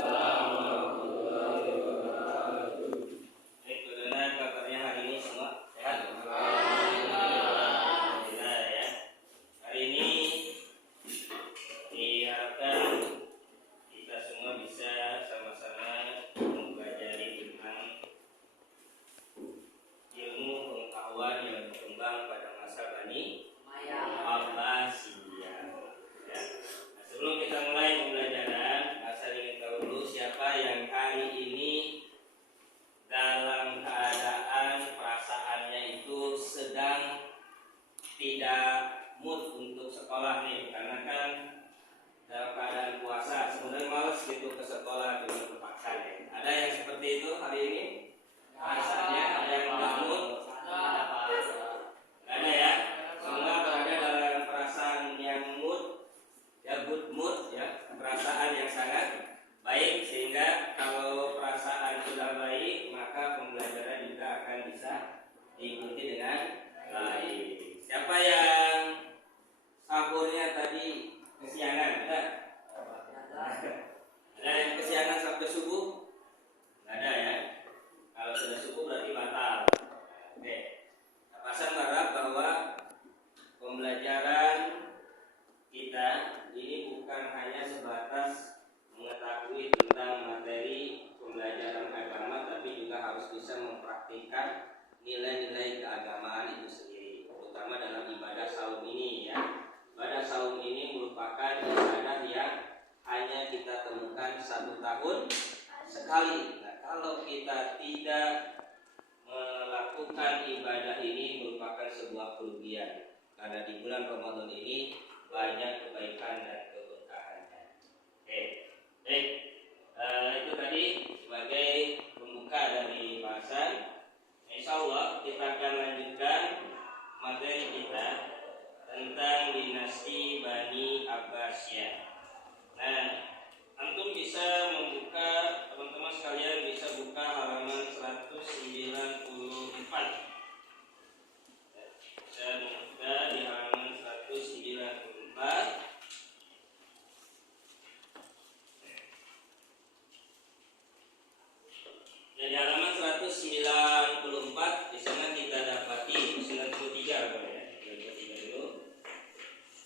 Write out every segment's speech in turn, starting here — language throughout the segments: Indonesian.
Baik, bagaimana kabarnya hari ini semua? Sehat? Alhamdulillah ya. Hari ini diharapkan kita semua bisa sama-sama mempelajari tentang ilmu pengetahuan yang berkembang pada masa Bani Abbasiyah. Ya. Nah, sebelum kita mulai pembelajaran, saya ingin tahu dulu siapa yang hari ini dalam keadaan perasaannya itu sedang tidak mood untuk sekolah nih, karena kan dalam keadaan puasa sebenarnya malas gitu ke sekolah dengan terpaksa ya. Ada yang seperti itu hari ini? Rasanya ada yang tidak mood? Ada ya? Semua berada dalam perasaan yang mood, ya good mood ya, perasaan yang sangat baik, sehingga kalau perasaan sudah baik maka pembelajaran juga akan bisa diikuti dengan baik. Siapa yang sahurnya tadi kesiangan? Ada? Ada yang kesiangan sampai subuh? Nggak ada ya? Kalau sudah subuh berarti batal. Oke. Pasan berharap bahwa pembelajaran kita ini bukan hanya sebatas mengetahui tentang materi pembelajaran agama, tapi juga harus bisa mempraktikkan nilai-nilai keagamaan itu sendiri, terutama dalam ibadah saum ini ya. Ibadah saum ini merupakan ibadah yang hanya kita temukan 1 tahun sekali. Nah, kalau kita tidak melakukan ibadah ini merupakan sebuah kerugian, karena di bulan Ramadan ini banyak kebaikan dan keberkahannya. Oke, baik. Itu tadi sebagai pembuka dari bahasan. Insya Allah kita akan lanjutkan materi kita tentang dinasti Bani Abbasiyah. Nah, antum bisa membuka, teman-teman sekalian bisa buka halaman 194. Saya membuka di halaman 194. Dari halaman 194 di sana kita dapati 93 ya. 93 dulu.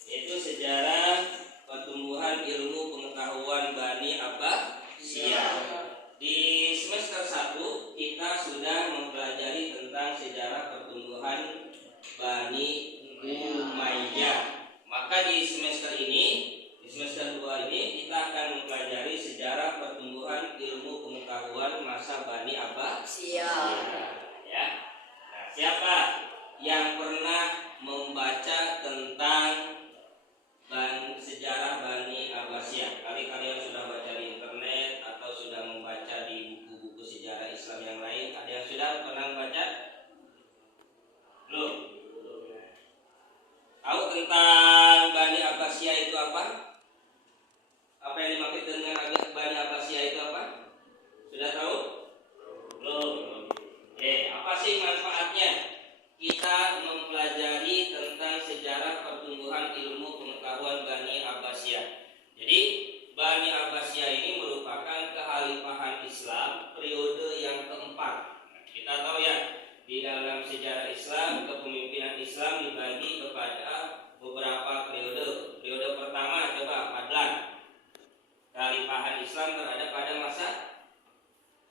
Yaitu sejarah pertumbuhan ilmu pengetahuan Bani Abbasiyah. Di semester 1 kita sudah mempelajari tentang sejarah pertumbuhan Bani Umayyah. Maka di semester ini, di semester 2 ini kita akan mempelajari sejarah pertumbuhan ilmu pengetahuan masa Bani Abbasiyah. Ya. Nah, siapa yang pernah membaca tentang sejarah Bani Abbasiyah? Kali kalian sudah baca di internet atau sudah membaca di buku-buku sejarah Islam yang lain? Ada yang sudah pernah membaca? Belum? Tahu tentang Bani Abbasiyah itu apa? Apa yang dimaksud dengan Bani Abbasiyah itu apa? Sudah tahu? Belum. Apa sih manfaatnya kita mempelajari tentang sejarah pertumbuhan ilmu pengetahuan Bani Abbasiyah? Jadi Bani Abbasiyah ini merupakan kekhalifahan Islam periode yang keempat. Kita tahu ya, di dalam sejarah Islam kepemimpinan Islam dibagi kepada beberapa periode. Periode pertama coba Fadlan. Kekhalifahan Islam berada pada masa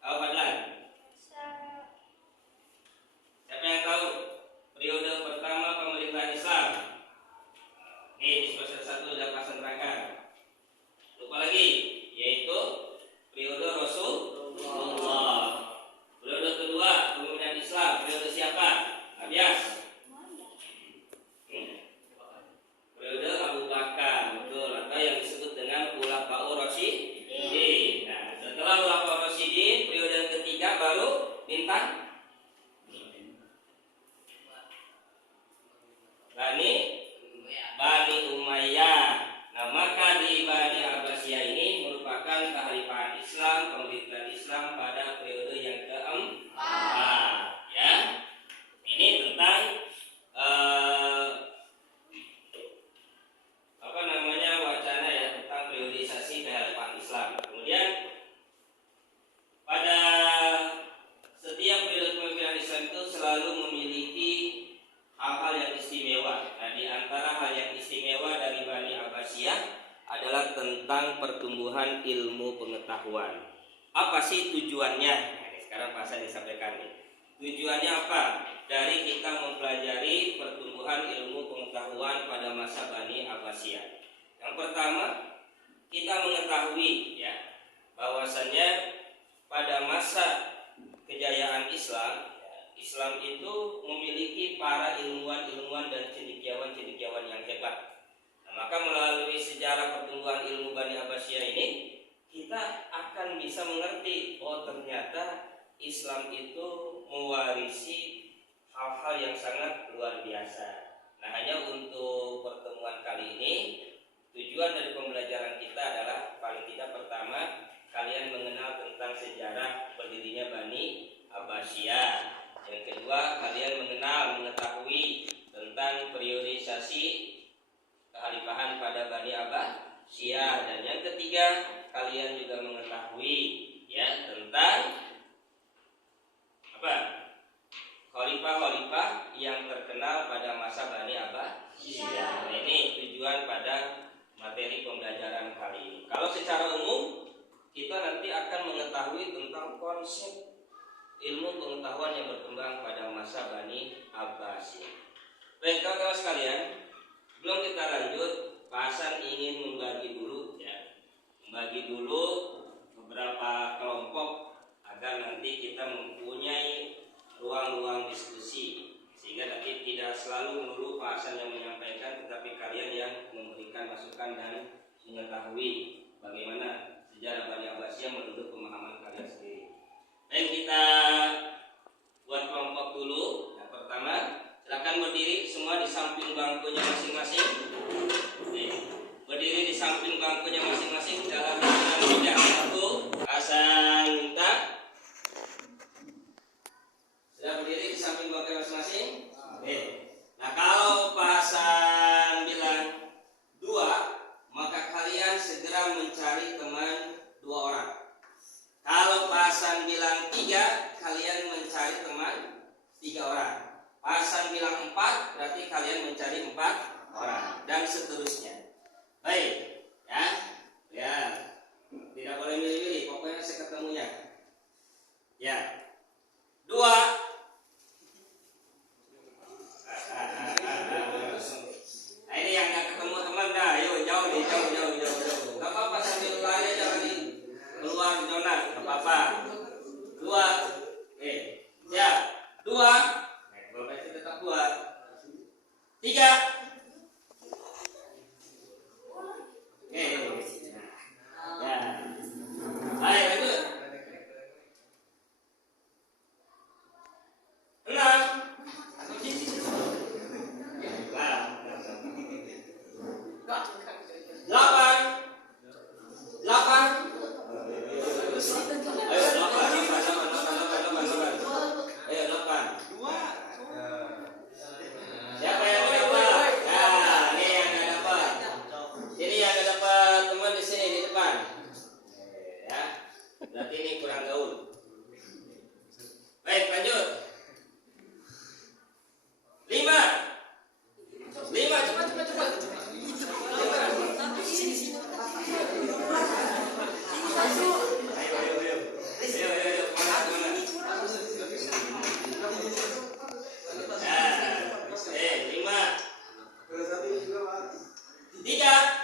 Fadlan. Siapa yang tahu periode pertama pemerintahan Islam? Ini di semester 1 sudah pasang terangkan. Lupa lagi, yaitu periode Rasulullah. Periode kedua pemerintahan Islam, periode siapa? Abias. Periode Abu Bakar, betul, atau yang disebut dengan Khulafaur Rasyidin. Nah, setelah Khulafaur Rasyidin, periode yang ketiga baru bintang Bani Umayyah. Nah, maka di Bani Abbasiyah ini merupakan kekhalifahan Islam, pemerintahan Islam pada periode yang keempat. Ya, ini tentang wacana ya tentang periodisasi kekhalifahan Islam. Kemudian pertumbuhan ilmu pengetahuan. Apa sih tujuannya? Nah, ini sekarang Pak Hasan disampaikan nih. Tujuannya apa? Dari kita mempelajari pertumbuhan ilmu pengetahuan pada masa Bani Abbasiyah. Yang pertama, kita mengetahui ya bahwasannya pada masa kejayaan Islam, Islam itu memiliki para ilmuwan-ilmuwan dan cendekiawan-cendekiawan yang hebat. Nah, maka melalui sejarah pertumbuhan ilmu Bani Abbasiyah ini, kita akan bisa mengerti bahwa ternyata Islam itu mewarisi hal-hal yang sangat luar biasa. Nah, hanya untuk pertemuan kali ini, tujuan dari pembelajaran kita adalah paling tidak pertama, kalian mengenal tentang sejarah berdirinya Bani Abbasiyah. Yang kedua, kalian mengetahui tentang periodisasi kekhalifahan pada Bani Abbasiyah. Dan yang ketiga, kalian juga mengetahui ya tentang apa? Khalifah-khalifah yang terkenal pada masa Bani Abbasiyah. Nah, ini tujuan pada materi pembelajaran kali ini. Kalau secara umum, kita nanti akan mengetahui tentang konsep ilmu pengetahuan yang berkembang pada masa Bani Abbasiyah. Baik, kawan-kawan sekalian, sebelum kita lanjut, Pak Hasan ingin membagi dulu beberapa kelompok agar nanti kita mempunyai ruang-ruang diskusi, sehingga nanti tidak selalu melulu Pak Hasan yang menyampaikan, tetapi kalian yang memberikan masukan dan mengetahui bagaimana sejarah Bani Abbasiyah menurut pemahaman kalian sendiri. Baik, kita buat kelompok dulu. Yang pertama, silakan berdiri semua di samping bangkunya masing-masing. Berdiri di samping bangkunya masing-masing dalam hitungan 3. 1, Hasan minta. Sudah berdiri di samping bangkunya masing-masing? Oke. Nah, kalau Pak Hasan bilang 2, maka kalian segera mencari teman 2 orang. Kalau Pak Hasan bilang 3, kalian mencari teman 3 orang. Pak Hasan bilang 4, berarti kalian mencari 4 orang, dan seterusnya. Baik, ya, tidak boleh milih-milih, pokoknya seketemunya. Ya, 2. Nah, ini yang nggak ketemu teman dah, yuk jauh. Gak apa-apa, sambil lari aja lagi keluar zona, gak apa-apa. 2, siap. 2, Bapak itu tetap 2. 3. Ya. Baik, lanjut. 3.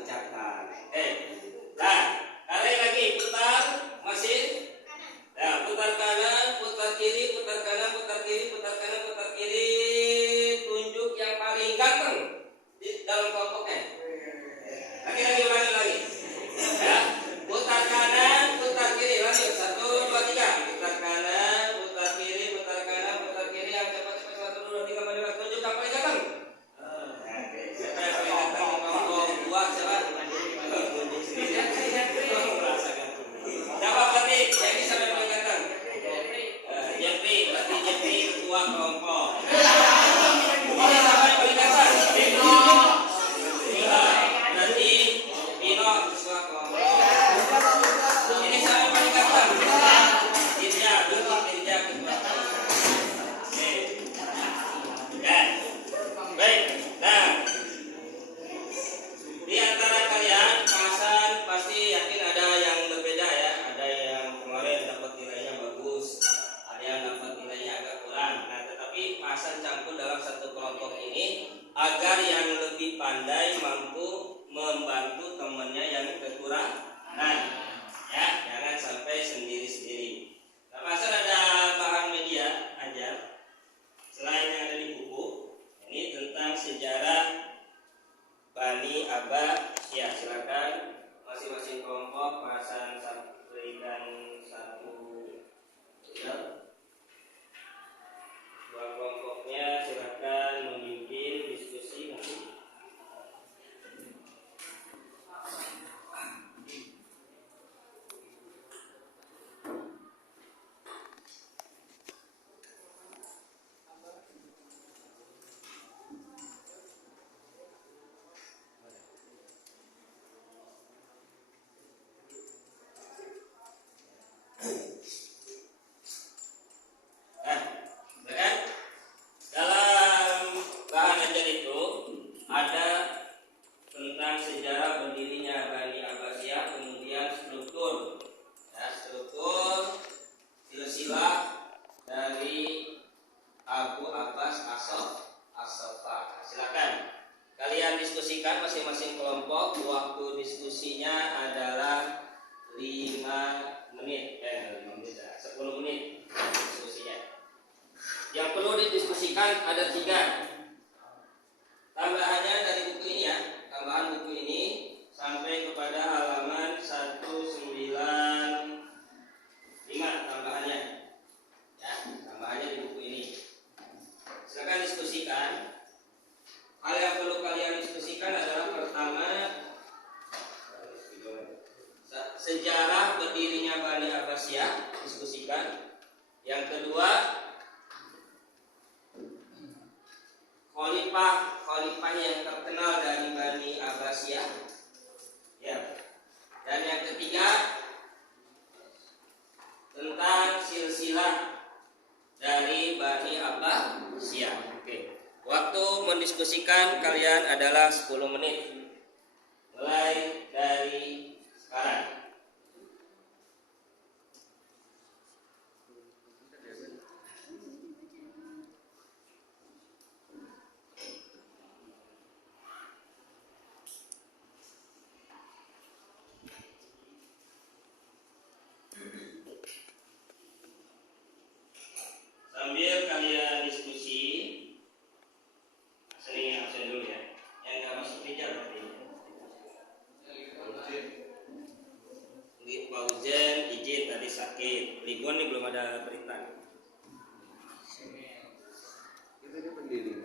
ucapkan. Nah, tarik lagi, putar mesin. Nah, putar kanan, putar kiri, putar kanan, putar kiri, putar kanan, putar kiri. Tunjuk yang paling ganteng di dalam kelompoknya. Lagi, ulangi lagi. Ya, putar kanan, putar kiri, lanjut 1, 2, 3. Putar kanan, putar kiri, putar kanan, putar kiri. Yang cepat 1, 2, 3, 4, 5. Tunjuk yang paling ganteng. Siapa yang paling ganteng di kelompok 2? Siapa? Jawab ketik. Jadi siapa yang paling ganteng? Jeffrey. Berarti Jeffrey ketua kelompok. Ini siapa yang paling ganteng? Berarti Pino ketua kelompok. Ini siapa yang paling ganteng? Tirja ketua kelompok. Oke. Ya. Baik. Nah, di antara kalian Hasan pasti yakin ada yang berbeda ya. Ada yang kemarin dapat nilainya bagus, ada yang dapat nilainya agak kurang. Nah, tetapi Hasan campur dalam satu kelompok ini agar yang lebih pandai mampu membantu temannya yang kekurangan. Ya, jangan sampai sendiri-sendiri. Nah, Hasan ada bahan media aja selain yang ada di buku. Ini tentang sejarah Bani Abbasiyah. Silakan masing-masing kelompok Hasan berikan satu tugas. Dua kelompoknya silakan memimpin diskusi nanti. Dalam bahan ajar itu ada tentang sejarah berdirinya Bani Abbasiyah, kemudian struktur, ya, struktur silsilah dari Abu Abbas As-Saffah. Silakan kalian diskusikan masing-masing kelompok. Waktu diskusinya adalah 5 menit, 10 menit diskusinya. Yang perlu didiskusikan ada 3. Tambahannya dari buku ini ya, tambahan buku ini sampai kepada halaman 195 tambahannya. Ya, tambahannya di buku ini. Silakan diskusikan. Hal yang perlu kalian diskusikan adalah pertama, sejarah berdirinya Bani Abbasiyah, diskusikan. Yang kedua, khalifah yang terkenal dari Bani Abbasiyah. Ya. Dan yang ketiga, tentang silsilah dari Bani Abbasiyah. Oke. Waktu mendiskusikan kalian adalah 10 menit. Mulai dari sekarang. Sambil kalian diskusi, sering absen dulu ya. Yang nggak masuk meja berarti. Pauzen izin tadi sakit. Libuan nih belum ada berita. Itu dia pendiri.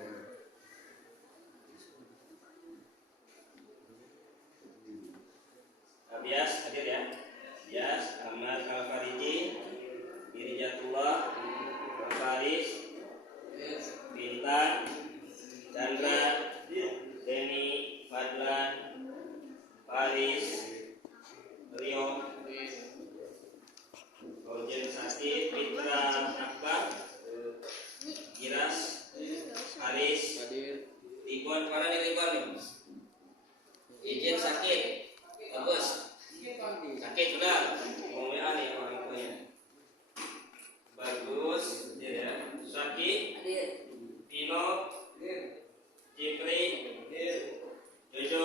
Bias hadir ya. Bias, Ahmad Al-Fariji, Irijatullah, Faris, Bintan, Chandra, Denny, Fadlan, Faris, Rio, Ojen Sakit, Fitra Akbar, Giras, Haris, Ribon, mana nih Ribon nih? Izin sakit, bagus. Sakit sudah, mau WA nih orang tuanya. Bagus, ya. Sakit, Pino, Jepri, Jojo,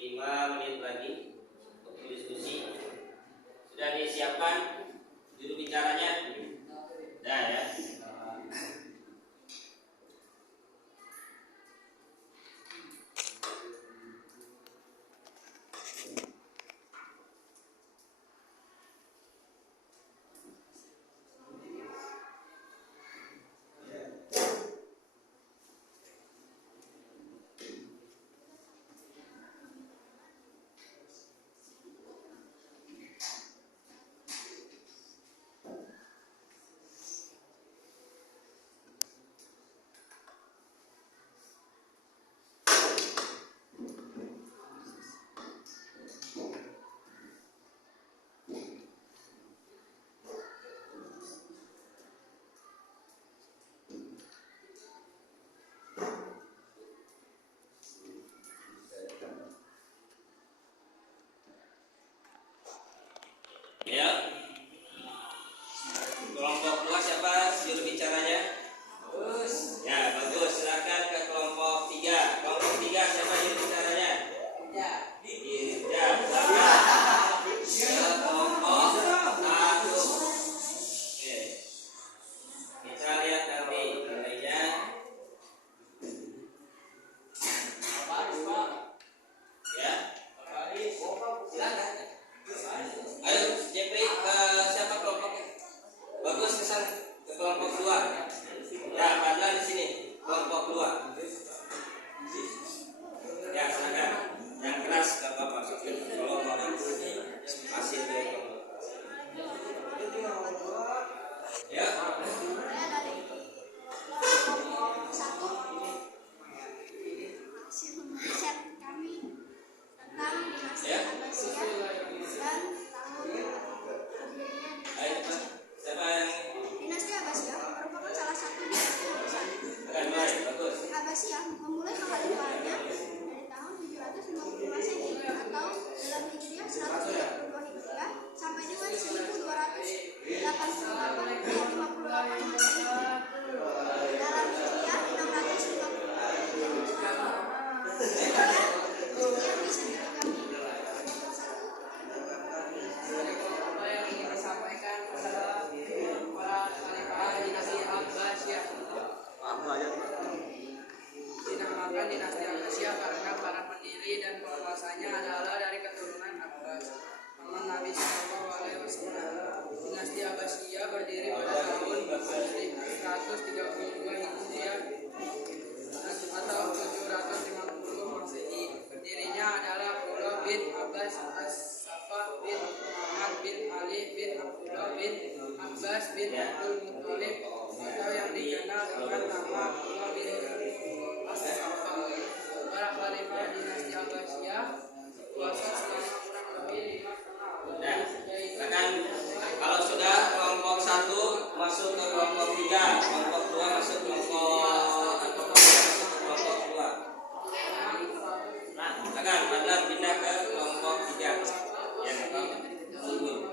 5 menit lagi untuk diskusi. Sudah disiapkan juru bicaranya? Sudah ya. Ya, kelompok 2 siapa juru bicaranya? Bagus. Ya, bagus. Silakan ke kelompok 3. Kelompok 3 siapa juru bicaranya? Ya. Ya, silakan. Ke kelompok 1. Oke. Kita lihat nanti nilainya. Ya. Silakan. Ayo, Jepri, ke siapa kelompoknya? Bagus, ke sana, ke kelompok 2. Ya, Fadla di sini, kelompok 2. Ya, silakan. Yang keras gak apa-apa. Kalau mau masih dia. Ya. Hasil riset kami tentang dinasti Ya. Abbasiyah dan tahun berdirinya Ayo, siapa yang dinasti Abbasiyah merupakan salah satu dinasti besar. akan mulai? Bagus. Abbasiyah memulai kekhalifahannya dari tahun 755 Masehi atau dalam Hijriah 132 Hijriah sampai dengan 1288 dan 58 Masehi. Dalam Hijriah 650 yang bisa dipegang. Apa yang ingin disampaikan adalah para khalifah dinasti Abbasiyah. Dinamakan dinasti Abbasiyah karena para pendiri dan penguasanya adalah dari keturunan Abbas. Paman Nabi Shallallahu Alaihi Wasallam. Dinasti Abbasiyah berdiri pada tahun 132 Hijriah atau 750 Masehi. Pendirinya adalah Abdullah bin Abbas As-Saffah bin Muhammad bin Ali bin Abdullah bin Abbas bin Abdul Muttalib atau yang dikenal dengan nama Abdullah bin As-Saffah. Para khalifah dinasti Abbasiyah berkuasa selama kurang lebih 5,5 abad. Nah, silakan. Kalau sudah kelompok 1 masuk ke kelompok 3, kelompok 2 masuk ke kelompok 2. Nah, silakan Fadla pindah ke kelompok 3. Ya, tunggu.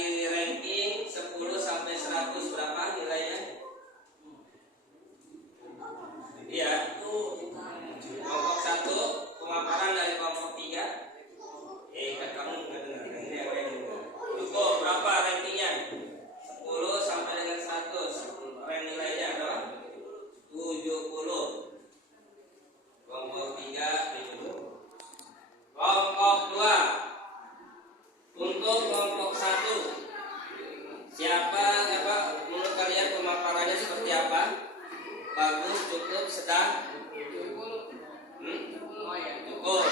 dari ranking 10 sampai 100 berapa nilainya? Iya. Kelompok 1 pemaparan dari kelompok 3. Kan kamu nggak dengar. Ini yang lain. Cukup berapa rankingnya? 10 sampai dengan 100. Rank nilainya berapa? 70. Kelompok 3 70. Kelompok 2. Untuk kelompok 1, siapa menurut kalian pemaparannya seperti apa? Bagus, cukup, sedang? Cukup.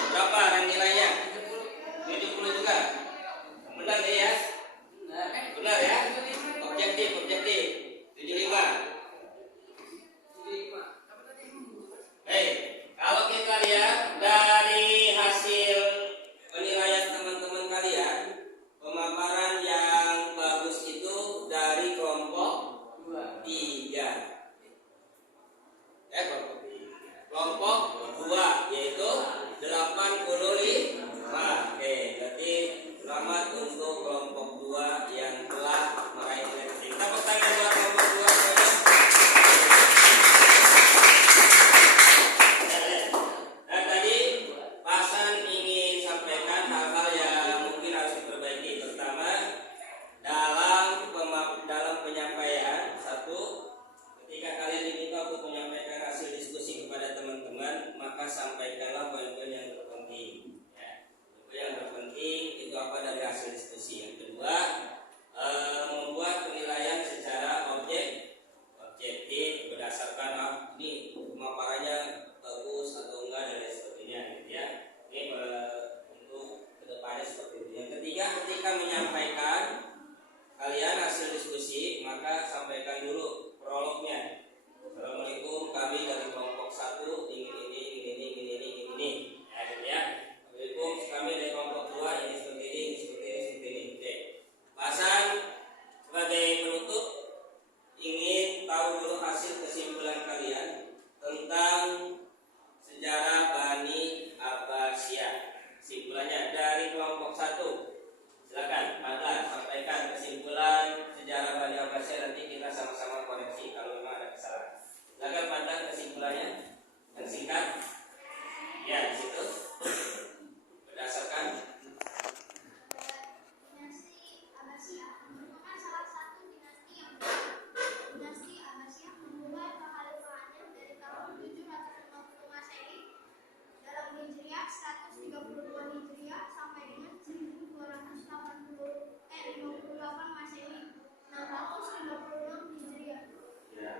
Berapa rank nilainya? 70 juga. Benar ya? Benar ya? Objektif. 75. Kalau kita lihat dari hasil penilaian teman-teman kalian, pemaparan yang bagus itu dari kelompok 3. Kelompok 2 yaitu 85. Berarti selamat untuk kelompok 2 yang telah meraih nilai. Tepuk tangan buat kelompok 2 semuanya. Dan tadi Pasan ingin sampaikan hal-hal yang mungkin harus diperbaiki, terutama dalam penyampaian. Satu, ketika kalian diminta untuk menyampaikan hasil diskusi kepada teman-teman, maka sampaikanlah poin-poin yang terpenting. Yang terpenting itu apa dari hasil diskusi. Yang kedua, membuat penilaian secara objektif berdasarkan ini pemaparannya bagus atau enggak dan lain sebagainya, gitu ya. Ini untuk kedepannya seperti itu. Yang ketiga, ketika menyampaikan kalian hasil diskusi, maka sampaikan dulu prolognya. Assalamualaikum, kami dari kelompok 1 ingin ini. Ya, gitu ya. Assalamualaikum, kami dari kelompok 2 ini seperti ini. Oke. Pasan sebagai penutup ingin tahu dulu hasil kesimpulan kalian tentang sejarah Bani Abbasiyah. Kesimpulannya dari kelompok 1. Silakan, Padlan, sampaikan kesimpulan sejarah Bani Abbasiyah, nanti kita sama-sama koreksi kalau memang ada kesalahan. Silakan Padlan kesimpulannya yang singkat. Ya, di situ. Berdasarkan Dinasti Abbasiyah merupakan salah satu dinasti yang Dinasti Abbasiyah memulai kekhalifahannya dari tahun 750 Masehi dalam Hijriah 132 Hijriah sampai dengan 1258 Masehi 656 Hijriah. ya.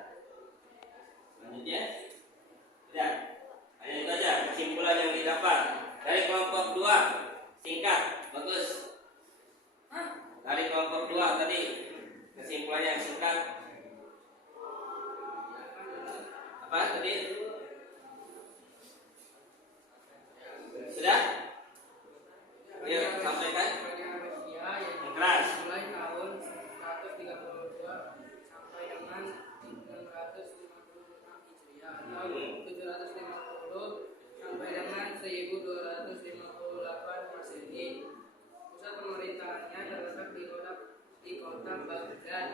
Selanjutnya. Ya. Hanya itu aja kesimpulan yang didapat dari kelompok 2. Singkat, bagus. Dari kelompok 2 tadi kesimpulannya yang singkat. Apa tadi? Sudah? Ayo sampaikan. Yang keras. Mulai tahun 132 sampai dengan 656 Hijriah atau 750 sampai dengan 1258 Masehi. Pusat pemerintahannya terletak di kota Baghdad.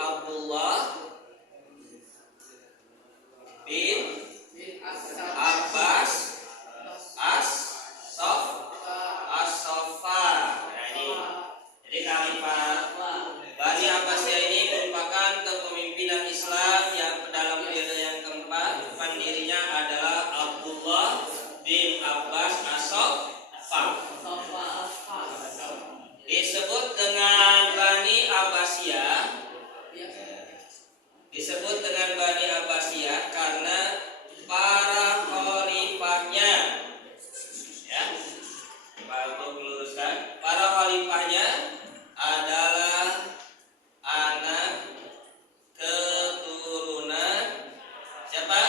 Abdullah bin Abbas As-Saffa. Nah, ini. Jadi khalifah Bani Abbasiyah ini merupakan kepemimpinan Islam yang dalam periode yang keempat. Pendirinya adalah Abdullah bin Abbas As-Saffa. Disebut dengan Bani Abbasiyah. Disebut dengan Bani Abbasiyah karena para khalifahnya, ya, untuk meluruskan, para khalifahnya adalah anak keturunan siapa?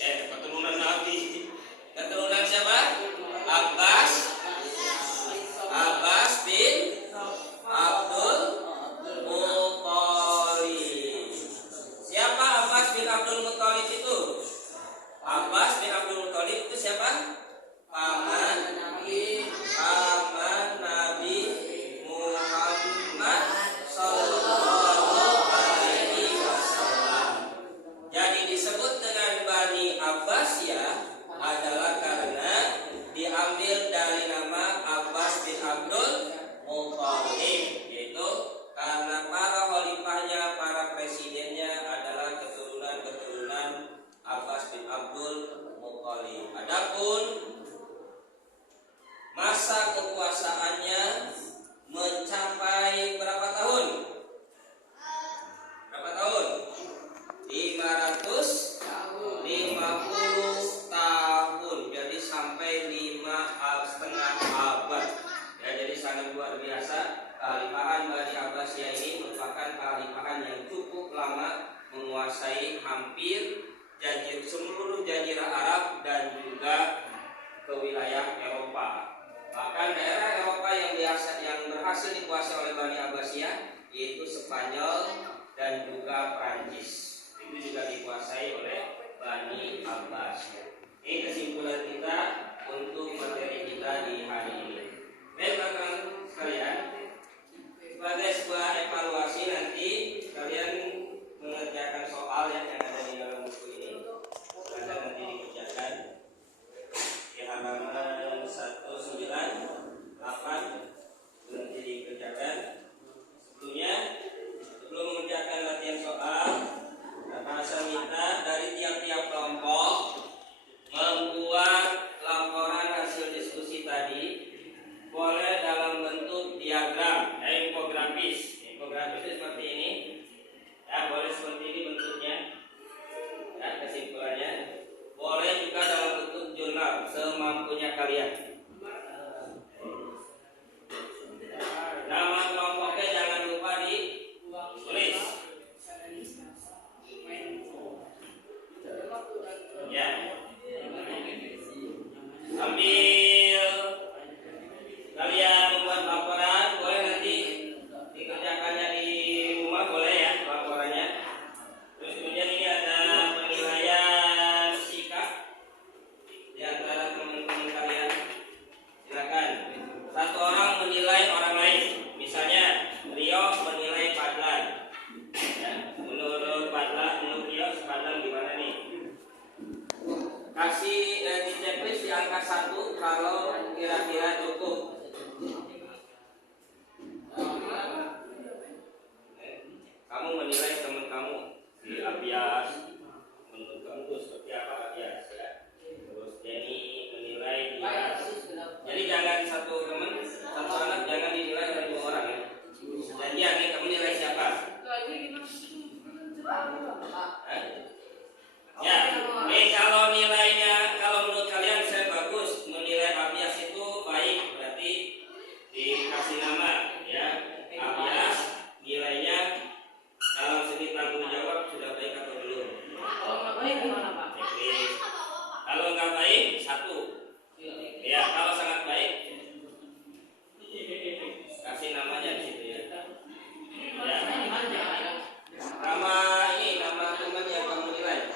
Keturunan Nabi. Keturunan siapa? Abbas bin Abdul Muthalib. Siapa Abbas bin Abdul Muthalib itu? Abbas bin Abdul Muthalib itu siapa? Paman Nabi Muhammad Sallallahu Alaihi Wasallam. Jadi disebut dengan Bani Abbasiyah adalah karena diambil dari nama Abbas bin Abdul Muthalib, yaitu karena para khalifahnya, para presidennya adalah keturunan Abbas bin Abdul Muthalib. Adapun masa kekuasaannya mencapai berapa tahun? Berapa tahun? 550 tahun. Jadi sampai 5,5 abad. Ya, jadi sangat luar biasa. Kekhalifahan Bani Abbasiyah ini merupakan kekhalifahan yang cukup lama, menguasai hampir seluruh jazirah Arab dan juga ke wilayah Eropa. Bahkan daerah Eropa yang berhasil dikuasai oleh Bani Abbasiyah yaitu Spanyol dan juga Prancis. Itu juga dikuasai oleh Bani Abbasiyah. Ini kesimpulan kita untuk materi kita di hari ini. Baik rekan sekalian, sebagai sebuah evaluasi nanti kalian mengerjakan soal yang ada di dalam buku ini. Akan nanti dikerjakan di halaman 198 nanti dikerjakan. Sebelum mengerjakan latihan soal, saya minta dari tiap-tiap kelompok membuat laporan hasil diskusi tadi, boleh dalam bentuk diagram, infografis. Infografis itu seperti ini, ya, boleh seperti ini bentuknya. Ya, kesimpulannya, boleh juga dalam bentuk jurnal semampunya kalian. Nama kelompoknya jangan lupa ditulis. Ya. Sambil kalian membuat laporan, boleh nanti dikerjakannya di rumah, boleh ya laporannya. Terus kemudian ini ada penilaian sikap di antara teman-teman kalian. Silakan. Satu orang menilai orang lain. Misalnya Rio menilai Fadlan. Ya, menurut Rio Fadlan gimana nih? Kasih di checklist di angka 1 kalau kira-kira cukup. Kamu menilai teman kamu di Abias, menurut kamu itu seperti apa Abias, ya? Terus Denny menilai Dias. Jadi jangan satu teman, satu anak jangan dinilai oleh 2 orang ya. Janjian nih, kamu nilai siapa? Ya, kalau nilainya, kalau menurut kalian saya bagus, menilai Abias itu baik, berarti dikasih nama ya. Abias nilainya dalam segi tanggung jawab sudah baik atau belum? Kalau nggak baik gimana Pak? Kalau nggak baik 1. Ya, kalau sangat baik kasih namanya di situ ya. Ya. Nama teman yang kamu nilai.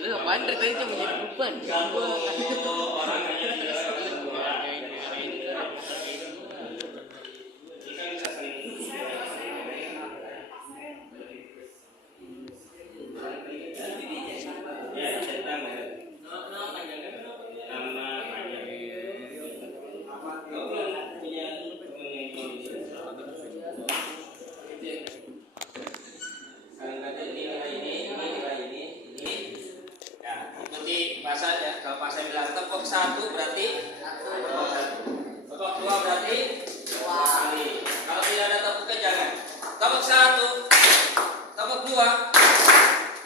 Lu ngapain dari tadi cuma jadi beban? Satu orang hanya 2 orang. kelompok 1 berarti kelompok 2 berarti 2 kali. Kalau tidak ada tepuknya jangan. Kelompok 1, kelompok 2,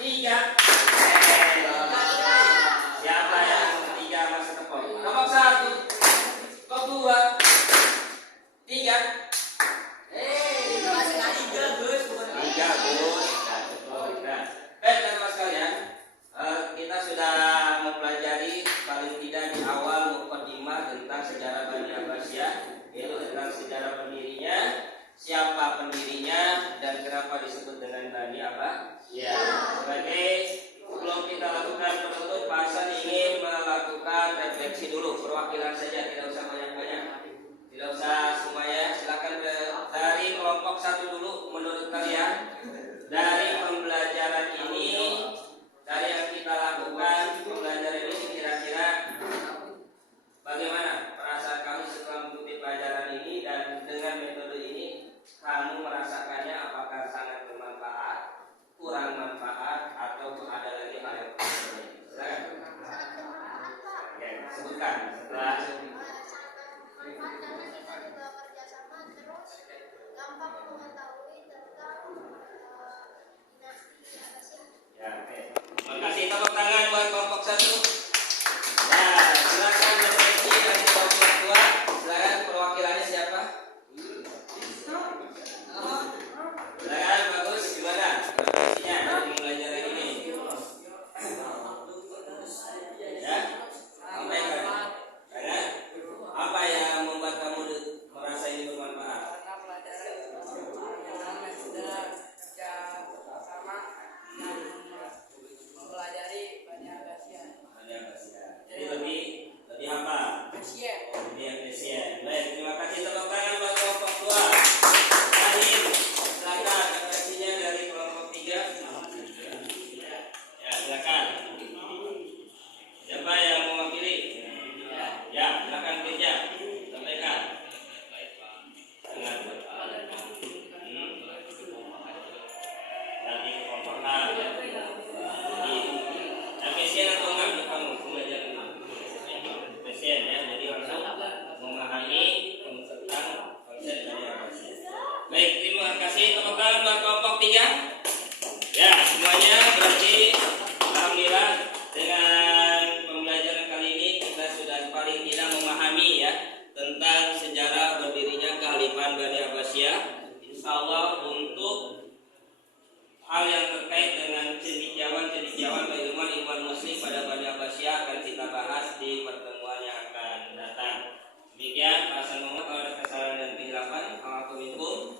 3. Siapa yang ketiga masih tepuk? Kelompok 1, kelompok 2, 3. Tiga, Gus. Nah, baik teman-teman sekalian, kita sudah mempelajari paling tidak di awal mukadimah tentang sejarah Bani Abbasiyah, yaitu tentang sejarah pendirinya, siapa pendirinya, dan kenapa disebut dengan Bani Abbasiyah. Sebagai sebelum kita lakukan penutup, Pak ingin melakukan refleksi dulu, perwakilan saja, tidak usah banyak-banyak, tidak usah semuanya. Silakan dari kelompok 1 dulu. Menurut kalian, dari pembelajaran ini, dari yang kita lakukan pembelajaran ini, kira-kira bagaimana perasaan kamu setelah mengikuti pelajaran ini, dan dengan metode ini kamu merasakannya apakah sangat bermanfaat, kurang manfaat, atau ada lagi hal yang lain? Silakan. Oke, sebutkan setelah Manfaat karena kita juga kerjasama, terus gampang mengetahui tentang dinasti Abbasiyah. ya, oke. Makasih, tepuk tangan buat kelompok 1. Nah, silakan refleksi dari kelompok 2. Silakan, perwakilannya siapa? Silakan, bagus. Gimana refleksinya dari pembelajaran ini? Ya, sampaikan. Karena apa yang membuat kamu merasa ini bermanfaat? Karena pelajaran yang sudah kerja sama dan mempelajari Bani Abbasiyah. Bani Abbasiyah. Jadi lebih apa? Abbasiyah. Lebih efisien. Baik, terima kasih, tepuk tangan buat kelompok 2. Akhir, silakan refleksinya dari kelompok 3. Ya, silakan. Siapa yang mewakili? Ya, silakan kerja. Sampaikan. Dengan nanti kelompok A ya. Jadi, efisien atau enggak kamu belajar dulu? Efisien ya, jadi langsung memahami tentang konsep dari Abbasiyah. Baik, terima kasih, tepuk tangan buat kelompok 3. Ya, semuanya berarti alhamdulillah dengan pembelajaran kali ini kita sudah paling tidak memahami ya tentang sejarah berdirinya kehalifan Bani Abbasiyah. Insyaallah untuk hal yang terkait dengan cendekiawan ilmuwan muslim pada Bani Abbasiyah akan kita bahas di pertemuan yang akan datang. Demikian, Pak Hasan Muhammad, kalau ada kesalahan dan kehilafan, Assalamualaikum